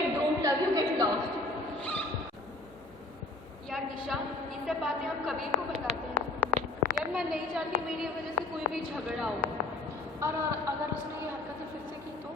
Gate, don't love you get lost. यार दिशा, ये सब बातें हम कबीर को बताते हैं। यार मैं नहीं चाहती मेरी वजह से कोई भी झगड़ा हो, और अगर उसने ये हरकतें फिर से की तो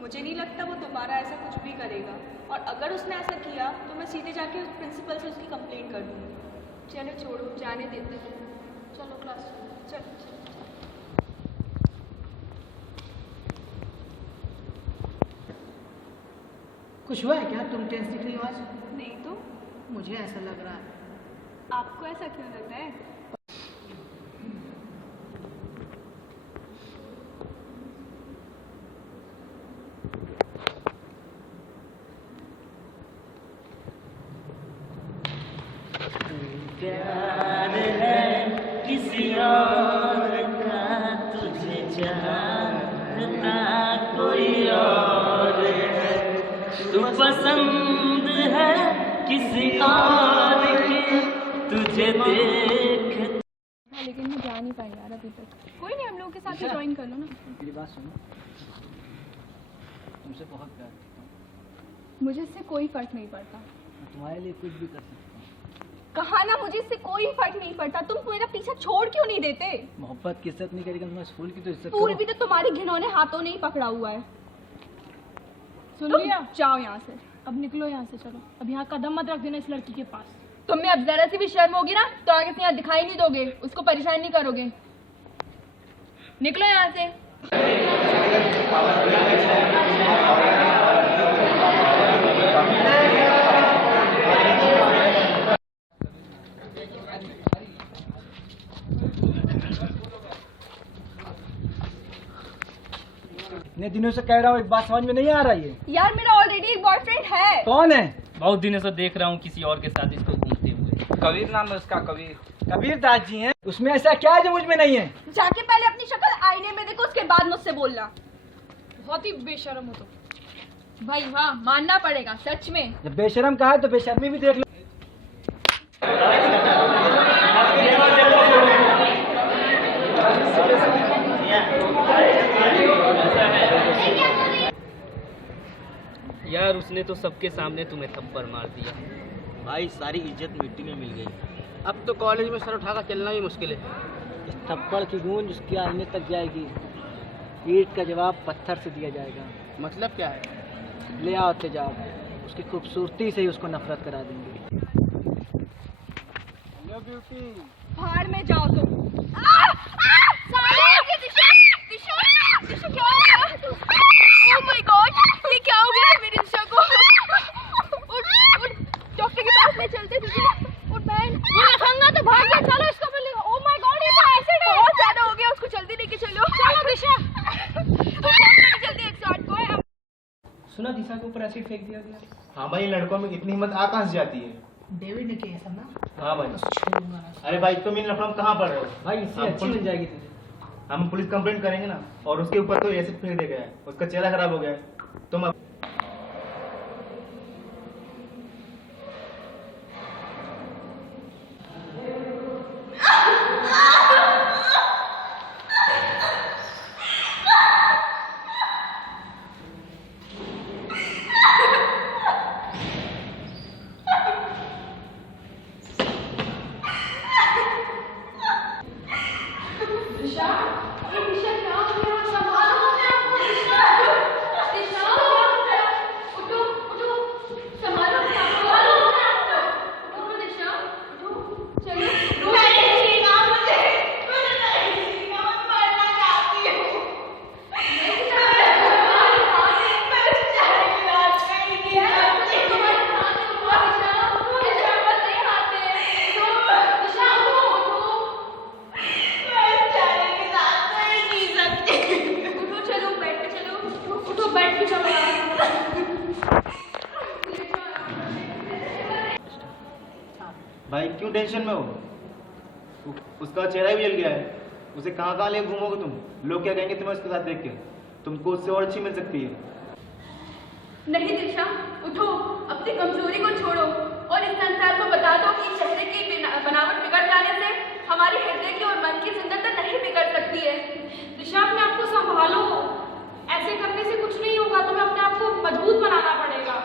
मुझे नहीं लगता वो दोबारा ऐसा कुछ भी करेगा, और अगर उसने ऐसा किया तो मैं सीधे जाके उस प्रिंसिपल से उसकी कंप्लेंट कर दूँगी। चलो छोड़ो, जाने देते हैं। चलो क्लास चल। कुछ हुआ है क्या? तुम टेंस दिख रही हो आज। नहीं तो मुझे ऐसा लग रहा है। आपको ऐसा क्यों लग रहा है? प्यार है किसी और का, तुझे जानता कोई और है, तू पसंद है किसी और की, तुझे देख। लेकिन मैं जा नहीं पाई यार अभी तक। कोई नहीं, हम लोगों के साथ ही ज्वाइन कर लो ना। मेरी बात सुनो, तुमसे बहुत प्यार करता हूँ। मुझे इससे कोई फर्क नहीं पड़ता। मैं तुम्हारे लिए कुछ भी कर सकता हूँ। कहा ना, मुझे इससे कोई फर्क नहीं पड़ता। तुम मेरा पीछा छोड़ क्यों नहीं देते? मोहब्बत की इज्जत नहीं करेगा, तुम्हारे स्कूल की तो इज्जत स्कूल करो। भी तो तुम्हारी घिनौने हाथों ने ही पकड़ा हुआ है। सुन लिया? जाओ यहाँ से, अब निकलो यहाँ से, चलो। अब यहाँ कदम मत रख देना इस लड़की के पास। तुम्हें अब जरा सी भी शर्म होगी ना तो आगे से यहाँ दिखाई नहीं दोगे, उसको परेशान नहीं करोगे। निकलो यहाँ से। इतने दिनों से कह रहा हूँ, एक बात समझ में नहीं आ रही है। यार मेरा ऑलरेडी एक बॉयफ्रेंड है। कौन है? बहुत दिनों से देख रहा हूँ किसी और के साथ इसको घूमते हुए। कबीर नाम है उसका, कबीर। कबीर दास जी हैं। उसमें ऐसा क्या है जो मुझ में नहीं है? जाके पहले अपनी शक्ल आईने में देखो, उसके बाद मुझसे बोलना। बहुत ही बेशर्म हो तो। भाई हाँ, मानना पड़ेगा सच में। जब बेशर्म कहा है तो बेशर्मी भी देख लो। यार उसने तो सबके सामने तुम्हें थप्पड़ मार दिया। भाई सारी इज्जत मिट्टी में मिल गई। अब तो कॉलेज में सर उठाकर चलना भी मुश्किल है। इस थप्पड़ की गूंज उसकी आईने तक जाएगी। ईंट का जवाब पत्थर से दिया जाएगा। मतलब क्या है? ले आओ तेजाब, उसकी खूबसूरती से ही उसको नफरत करा देंगे। Hello beauty. बाहर में जाओ तुम। दिशा क्या हो गया? ओह माय गॉड, ये क्या हो गया मेरी दिशा को? उठ, डॉक्टर के पास ले चलते तुझे। उठ बहन, वो लफंगा तो भाग गया, चलो इसको मिले। ओह माय गॉड, ये तो एसिड है। बहुत ज्यादा हो गया, उसको जल्दी लेके चलो। चलो दिशा, जल्दी 108 को है। सुना दिशा के ऊपर एसिड फेंक दिया गया। हाँ भाई, लड़कों में इतनी हिम्मत आ कहाँ से जाती है? डेविड ने किया ऐसा ना? हाँ भाई। अरे भाई, तुम इन लफड़ों में कहाँ पढ़ रहे हो? भाई इससे अच्छी मिल जाएगी तुझे। हम पुलिस कंप्लेंट करेंगे ना, और उसके ऊपर तो एसिड फेंक दिया गया है, उसका चेहरा खराब हो गया है। तुम अब भाई क्यों टेंशन में हो? उसका चेहरा भी जल गया है। उसे कहाँ कहाँ ले घूमोगे तुम? लोग क्या कहेंगे तुम्हें उसके साथ देख के? तुमको उससे और अच्छी मिल सकती है। नहीं दिशा, उठो, अपनी कमजोरी को छोड़ो और इस संसार को बता दो कि चेहरे की बनावट बिगड़ जाने से हमारे हृदय की और मन की सुंदरता नहीं बिगड़ सकती है। दिशा, अपने आप को संभालो। ऐसे करने से कुछ नहीं होगा, तुम्हें अपने आप को मजबूत बनाना पड़ेगा।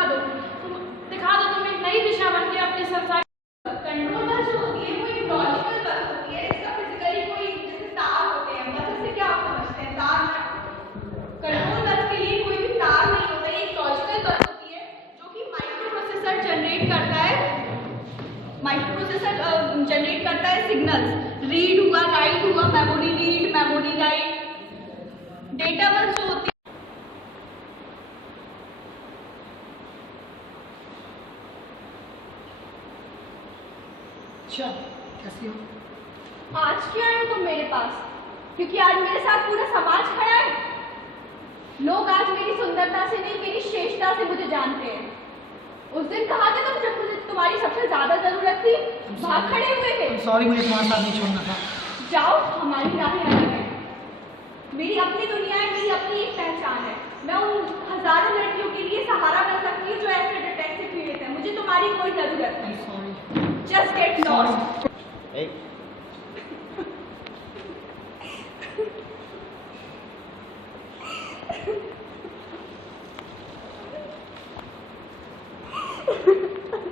दिखा दो तुम एक नई दिशा बन के अपने संसार। कंट्रोल बस जो होती है वो एक लॉजिकल बस होती है, इसका फिजिकली कोई जैसे तार होते हैं, मतलब से क्या आप समझते हैं तार? कंट्रोल बस के लिए कोई भी तार नहीं होता है, एक लॉजिकल बस होती है जो कि माइक्रो प्रोसेसर जनरेट करता है सिग्नल्स, रीड हुआ, राइट हुआ, memory read, memory write. Data bus जो होती है अच्छा, कैसी हो? आज क्यों आए हो तुम मेरे पास? क्योंकि आज मेरे साथ पूरा समाज खड़ा है। लोग आज मेरी सुंदरता से नहीं, मेरी श्रेष्ठता से मुझे जानते हैं। उस दिन कहा था तुम जब मुझे तुम्हारी सबसे ज्यादा जरूरत थी, भाग खड़े हुए थे। सॉरी, मुझे तुम्हारे साथ नहीं छोड़ना था। जाओ, हमारी राहें अलग है। मेरी अपनी दुनिया है, मेरी अपनी एक पहचान है। मैं उन हजारों लड़कियों के लिए सहारा बन सकती हूँ जो ऐसे अटैक से पीड़ित है। मुझे तुम्हारी कोई जरूरत नहीं। Just get lost. Hey.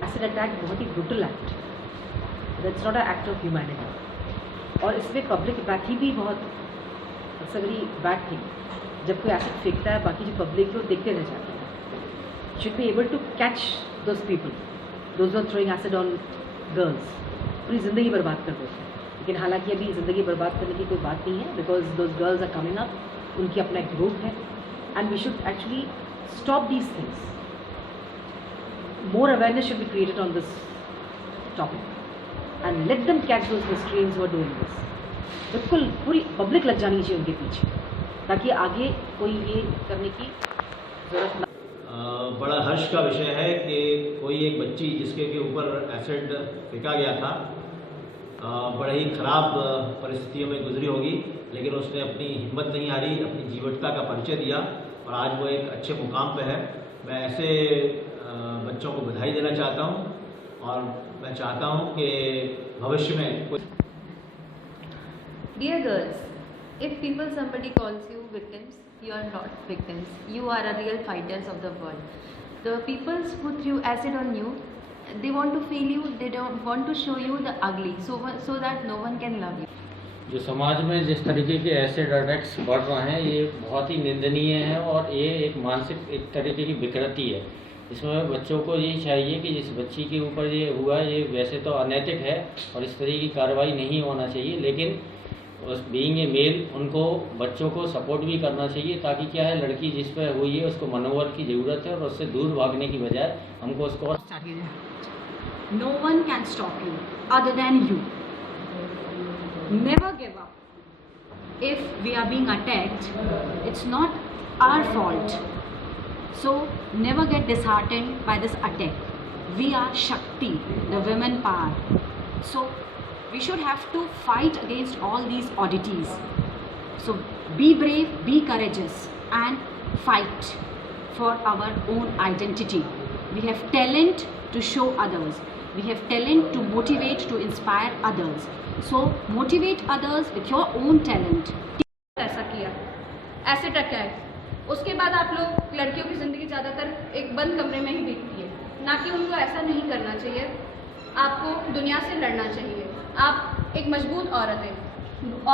Acid attack बहुत ही brutal act. That's not an act of humanity. और इसमें public empathy भी बहुत it's a very bad thing. जब कोई एसिड फेंकता है बाकी जो पब्लिक है वो देखते रह जाते हैं. Should be able to catch those people, those who are throwing acid on girls. पूरी ज़िंदगी बर्बाद कर देते हैं. लेकिन हालांकि अभी ज़िंदगी बर्बाद करने की कोई बात नहीं है, because those girls are coming up, उनकी अपना एक ग्रुप है, and we should actually stop these things. More awareness should be created on this topic and let them catch those miscreants who are doing this. बिल्कुल पूरी public लग जानी चाहिए उनके पीछे, ताकि आगे कोई ये करने की जरूरत ना. बड़ा हर्ष का विषय है कि कोई एक बच्ची जिसके के ऊपर एसिड फेंका गया था बड़े ही ख़राब परिस्थितियों में गुजरी होगी, लेकिन उसने अपनी हिम्मत नहीं हारी, अपनी जीवटता का परिचय दिया और आज वो एक अच्छे मुकाम पे है. मैं ऐसे बच्चों को बधाई देना चाहता हूँ और मैं चाहता हूँ कि भविष्य में कोई. Dear girls, if somebody calls you victims, you are not victims. You are a real fighters of the world. The people who threw acid on you, they want to feel you, they don't want to show you the ugly, so that no one can love you. जो समाज में जिस तरीके के acid attacks बढ़ रहे हैं ये बहुत ही निंदनीय है और ये एक मानसिक एक तरीके की विकृति है. इसमें बच्चों को ये चाहिए कि जिस बच्ची के ऊपर ये हुआ ये वैसे तो अनैतिक है और इस तरह की कार्रवाई नहीं होना चाहिए, लेकिन बीइंग ए मेल उनको बच्चों को सपोर्ट भी करना चाहिए, ताकि क्या है लड़की जिस पर हुई है उसको मनोबल की ज़रूरत है और उससे दूर भागने की बजाय हमको उसको. No one can stop you other than you. Never give up. If we are being attacked, it's not our fault. So never get disheartened by this attack. We are Shakti, the women power. So we should have to fight against all these oddities. So be brave, be courageous and fight for our own identity. We have talent to show others. We have talent to motivate, to inspire others. So motivate others with your own talent. ऐसा किया acid attack, उसके बाद आप लोग लड़कियों की ज़िंदगी ज़्यादातर एक बंद कमरे में ही बीतती है, ना कि उनको ऐसा नहीं करना चाहिए. आपको दुनिया से लड़ना चाहिए. आप एक मजबूत औरत है.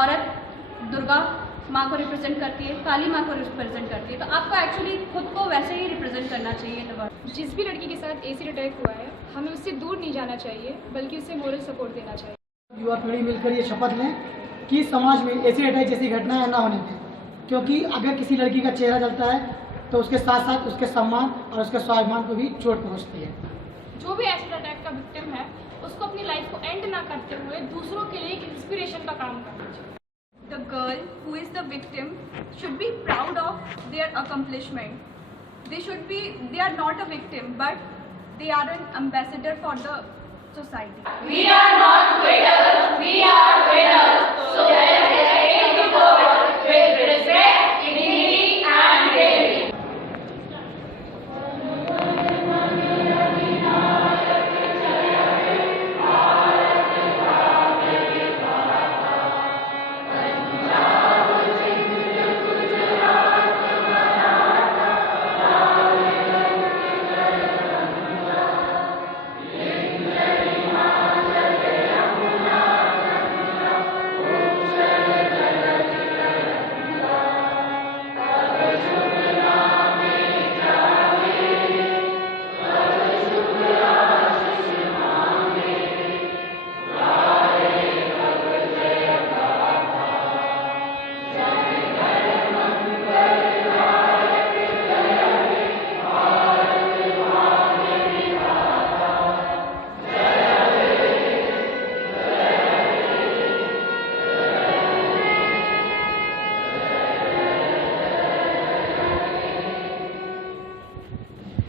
औरत दुर्गा माँ को रिप्रेजेंट करती है, काली माँ को रिप्रेजेंट करती है, तो आपको एक्चुअली खुद को वैसे ही रिप्रेजेंट करना चाहिए. जिस भी लड़की के साथ एसिड अटैक हुआ है हमें उससे दूर नहीं जाना चाहिए, बल्कि उसे मोरल सपोर्ट देना चाहिए. युवा पीढ़ी मिलकर ये शपथ लें कि समाज में एसिड अटैक जैसी घटनाएं ना होने दें, क्योंकि अगर किसी लड़की का चेहरा जलता है तो उसके साथ साथ उसके सम्मान और उसके स्वाभिमान को भी चोट पहुंचती है. जो भी एसिड अटैक का विक्टिम है उसको अपनी लाइफ को एंड ना करते हुए दूसरों के लिए एक इंस्पिरेशन का काम करना चाहिए. The girl who is the victim should be proud of their accomplishment. They are not a victim, but they are an ambassador for the society. We are not quitters, we are winners. So let us face the world with respect, dignity and bravery.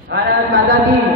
Bharat माता की